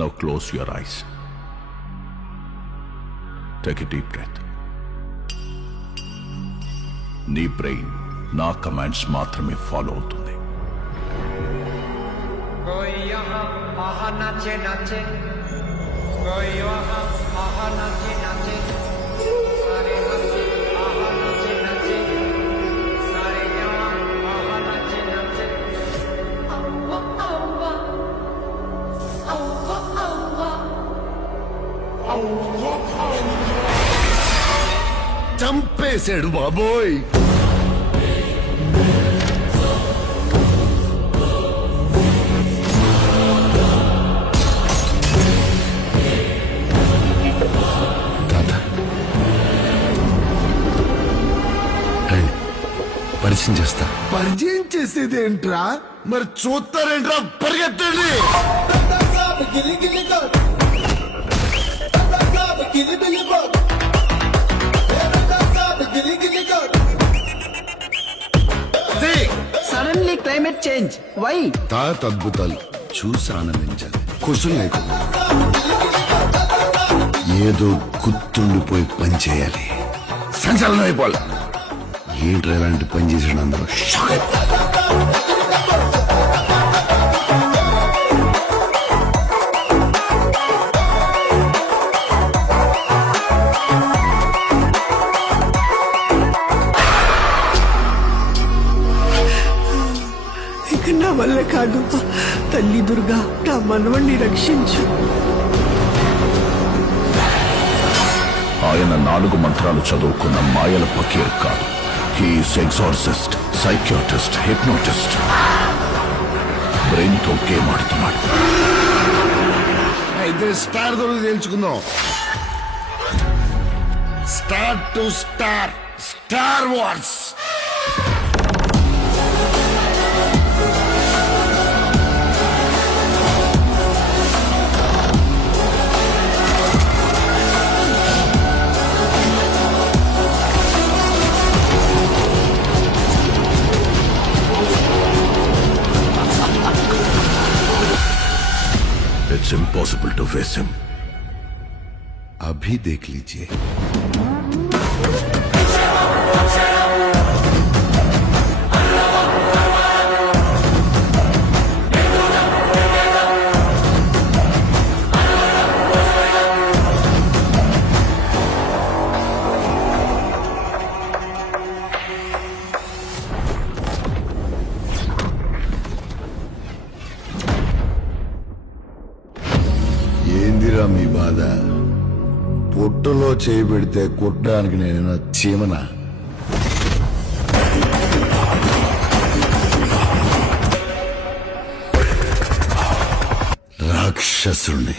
Now close your eyes. Take a deep breath. నీ brain నా commands మాత్రమే follow అవుతుంది. कोई यहाँ आहा नाचे नाचे, कोई वहाँ आहा नाचे नाचे, सारे नाचे आहा नाचे नाचे, सारे यहाँ आहा नाचे नाचे. Aua, aua, aua, aua. చంపేశాడు బాబోయ్. పరిచయం చేస్తా. పరిచయం చేసేది ఏంట్రా? మరి చూస్తారేంట్రా? పరిగెత్తండి. Suddenly climate change why? తాత అద్భుతాలు చూసి ఆనందించాలి. క్వశ్చన్ లేకుండా ఏదో గుర్తుండిపోయి పని చేయాలి. సంచలనం అయిపోవాలి. ఏంట్రా ఇలాంటి పని చేసాడు అందరూ షాక్ అయిపోవాలి. ఇక నా వల్ల కాదు. తల్లి దుర్గా నా మనవణ్ణి రక్షించు. ఆయన 4 మంత్రాలు చదువుకున్న మాయల పకీర్ కాదు. He is exorcist, psychiatrist, hypnotist. Brain తో గేమ్ ఆడుతున్నాడు. అయితే స్టార్ దొరికి తెలుసుకుందాం. Star to star, Star Wars. It's impossible to face him. अभी देख लीजिए. ఏందిరా మీ బాధ? పొట్టులో చేయి పెడితే కుట్టడానికి నేను చీమన? రాక్షసుని